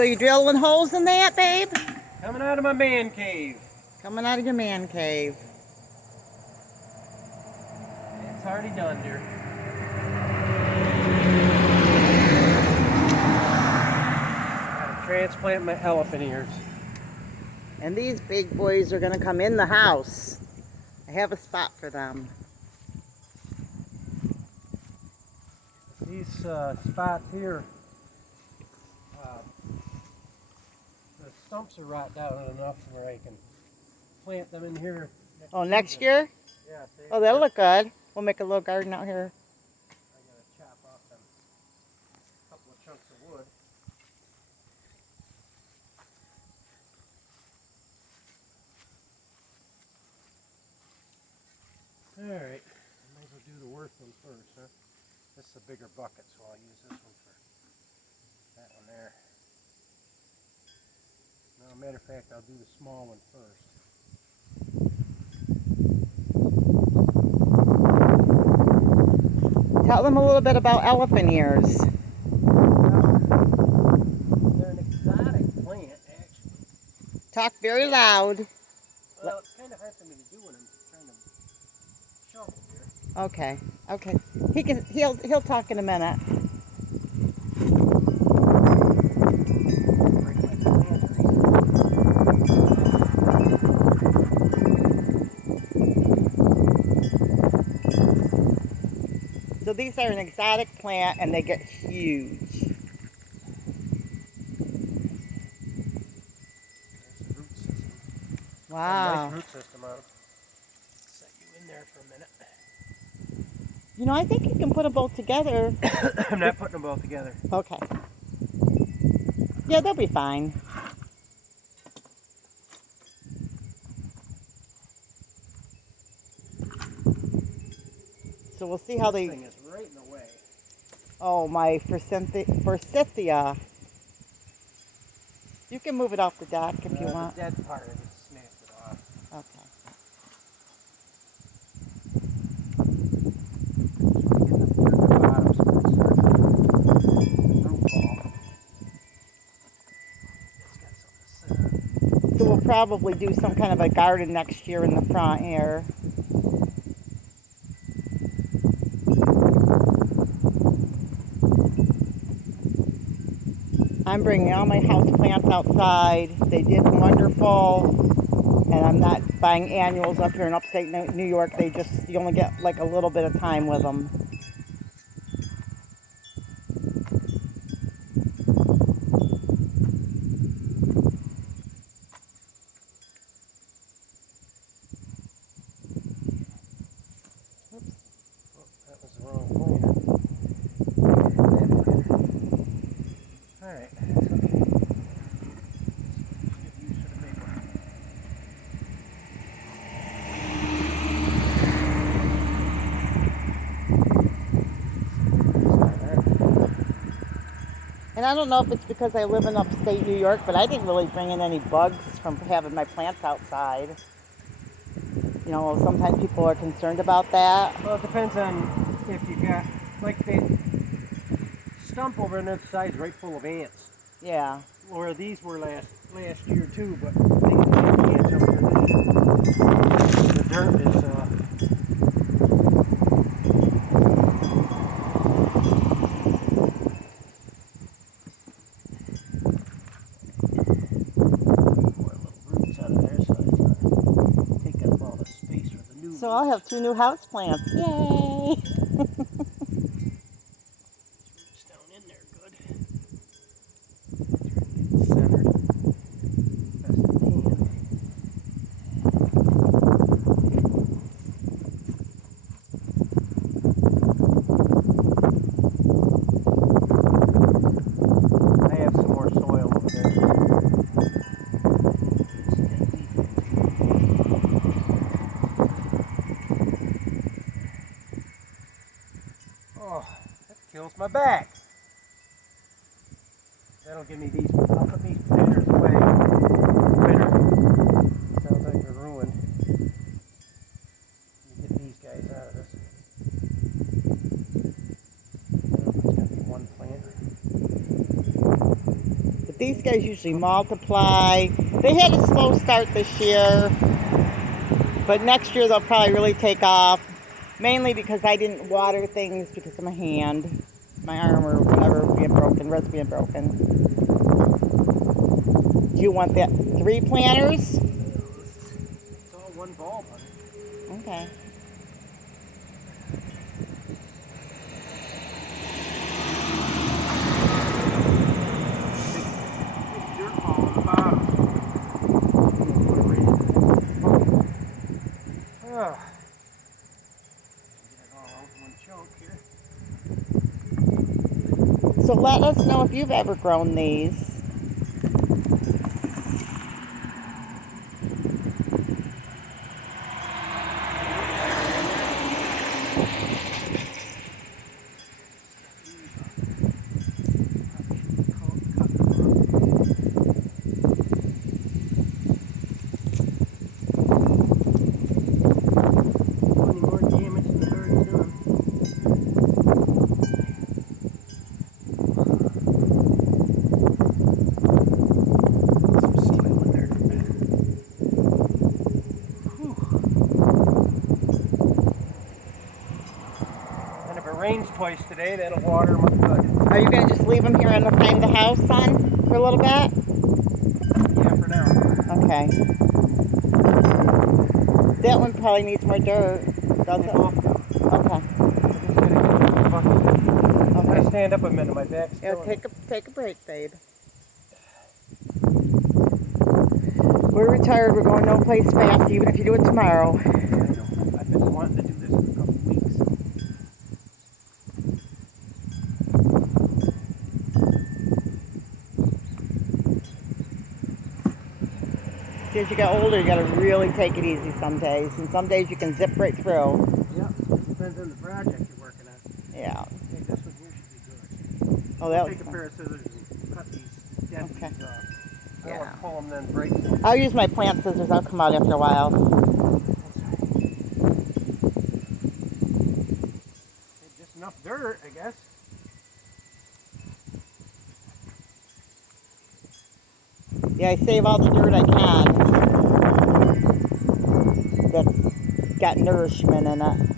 So you drilling holes in that, babe? Coming out of my man cave. Coming out of your man cave. It's already done, dear. Gotta transplant my elephant ears. And these big boys are going to come in the house. I have a spot for them. These spots here, the stumps are rotted out enough where I can plant them in here. Next year? Yeah. See? Oh, that'll look good. We'll make a little garden out here. I'm going to chop off them couple of chunks of wood. Alright, I might as well do the worst one first, huh? This is a bigger bucket, so I'll use this one for that one there. No, matter of fact, I'll do the small one first. Tell them a little bit about elephant ears. They're an exotic plant, actually. Talk very loud. Well, it's kind of hard for me to do when I'm trying to shovel here. Okay. Okay. He'll talk in a minute. So these are an exotic plant and they get huge. There's the root system. Wow. Nice root system on them. Set you in there for a minute. You know, I think you can put them both together. I'm not putting them both together. Okay. Yeah, they'll be fine. So we'll see how This they... thing is right in the way. Oh, my forsythia. You can move it off the deck if you want. The dead part, I just snapped it off. Okay. So we'll probably do some kind of a garden next year in the front here. I'm bringing all my house plants outside. They did wonderful. And I'm not buying annuals up here in upstate New York. You only get like a little bit of time with them. And I don't know if it's because I live in upstate New York, but I didn't really bring in any bugs from having my plants outside. You know, sometimes people are concerned about that. Well, it depends on if you got, like the stump over on the other side is right full of ants. Yeah. Or these were last year too, but they get ants over here this year. The dirt is So I'll have 2 new house plants. Yay! Roots down in there good. Centered. Best I can. I have some more soil over there. Oh, that kills my back. That'll give me these. I'll put these planters away for winter. Sounds like they're ruined. Get these guys out of this. It's going to be one plant. these guys usually multiply. They had a slow start this year, but next year they'll probably really take off. Mainly because I didn't water things because of my hand, my arm or whatever being broken, wrist being broken. Do you want that 3 planters? It's all one bulb, honey. Okay. Big dirt ball on the bottom. Ah. Get it all out in one chunk here. So let us know if you've ever grown these. Rains twice today, that'll water them good. Are you going to just leave them here on the side of the house, son, for a little bit? Yeah, for now. Okay. That one probably needs more dirt, does it? Okay. I'm going to stand up a minute, my back's Yeah, take a break, babe. We're retired, we're going no place fast, even if you do it tomorrow. I know. I've been wanting to do this for a couple of weeks. As you get older, you got to really take it easy some days, and some days you can zip right through. Yeah, depends on the project you're working on. Yeah. I think this one here should be good. Oh, that was Take a pair of scissors and cut these dead leaves off. I don't Yeah. want to pull them then break them. I'll use my plant scissors. I'll come out after a while. Just enough dirt, I guess. Yeah, I save all the dirt I can. That's got nourishment in it.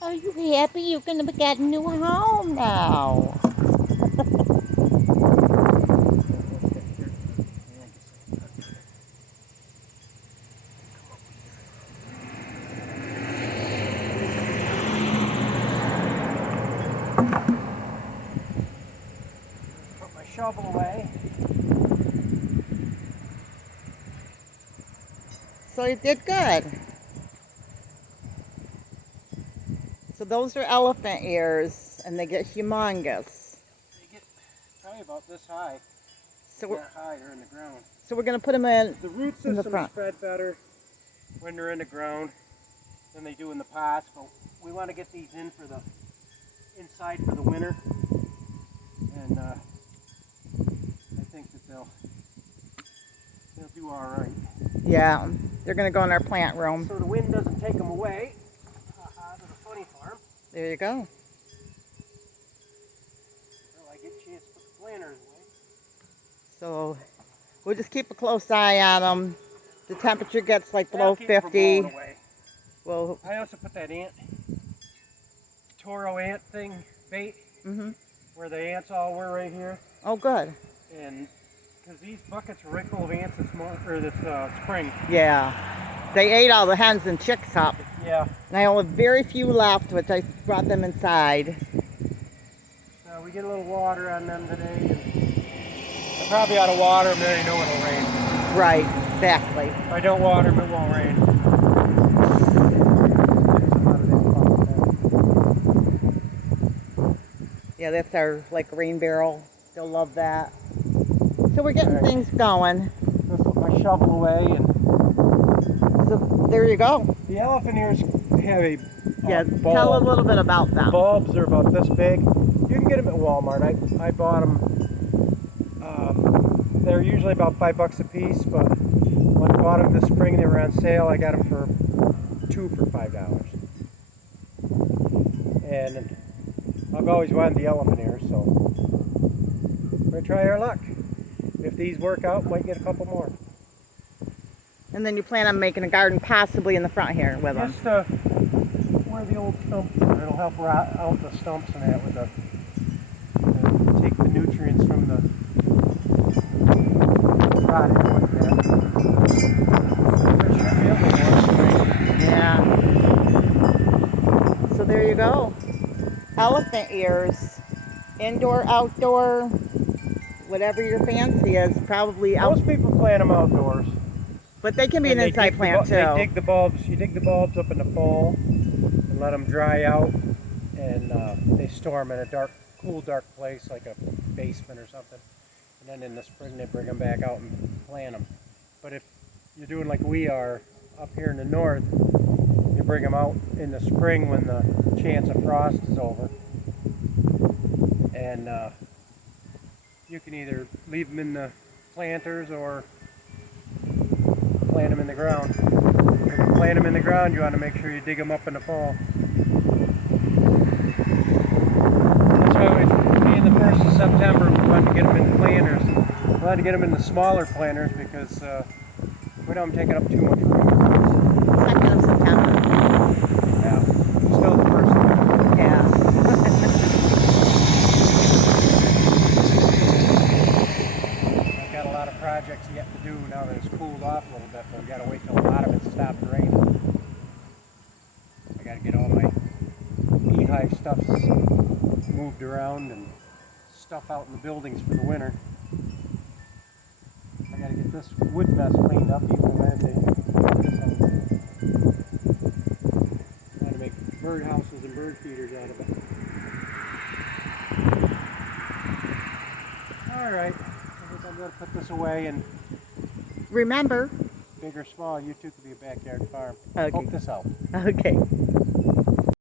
Are you happy you're going to get a new home now? Put my shovel away. So you did good. So those are elephant ears, and they get humongous. They get probably about this high. So Not high, they're in the ground. So we're going to put them in The root in the system front. spread better when they're in the ground than they do in the pots, but we want to get these in for the inside for the winter, and I think that they'll do all right. Yeah, they're going to go in our plant room. So the wind doesn't take them away. To the funny farm. There you go. Well, I get a chance to put the planters away. So we'll just keep a close eye on them. The temperature gets like below That'll keep 'em from 50. blowing away. Well, I also put that Toro ant thing bait where the ants all were right here, oh, good. and because these buckets were right full of ants this spring. Yeah. They ate all the hens and chicks up. Yeah. And I only have very few left, which I brought them inside. So we get a little water on them today. And I'm probably out of water them, then I know it'll rain. Right, exactly. If I don't water them, it won't rain. Yeah, that's our rain barrel. They'll love that. So we're getting things going. I'll put my shovel away, and So there you go. the elephant ears have a Yeah, bulb. tell a little bit about them. Bulbs are about this big. You can get them at Walmart. I bought them. They're usually about $5 a piece, but when I bought them this spring, they were on sale. I got them for 2 for $5. And I've always wanted the elephant ears, so try our luck. If these work out, might get a couple more. And then you plan on making a garden possibly in the front here with them. Just where the old stumps are. It'll help rot out the stumps and that with take the nutrients from the rotted wood there. Sure feels like more spring. Yeah. So there you go. Elephant ears. Indoor, outdoor, whatever your fancy is. Probably out. Most people plant them outdoors. But they can be And an they inside dig plant too. They dig the bulbs. You dig the bulbs up in the fall and let them dry out, and they store them in a dark, cool, dark place like a basement or something. And then in the spring they bring them back out and plant them. But if you're doing like we are up here in the north, you bring them out in the spring when the chance of frost is over, and you can either leave them in the planters or plant them in the ground. If you plant them in the ground, you want to make sure you dig them up in the fall. That's why in the 1st of September we wanted to get them in the planters. We wanted to get them in the smaller planters because we don't take up too much room. 2nd of September. Yeah, still the 1st. Yeah. I've got a lot of projects yet to do now that it's cooled off a little bit, but we got to wait till a lot of it stopped raining. I got to get all my beehive stuff moved around and stuff out in the buildings for the winter. I got to get this wood mess cleaned up even when they trying to make bird houses and bird feeders out of it. Alright, I think I'm going to put this away, and Remember. big or small, you too could be a backyard farm. Okay. Hope this helps. Okay.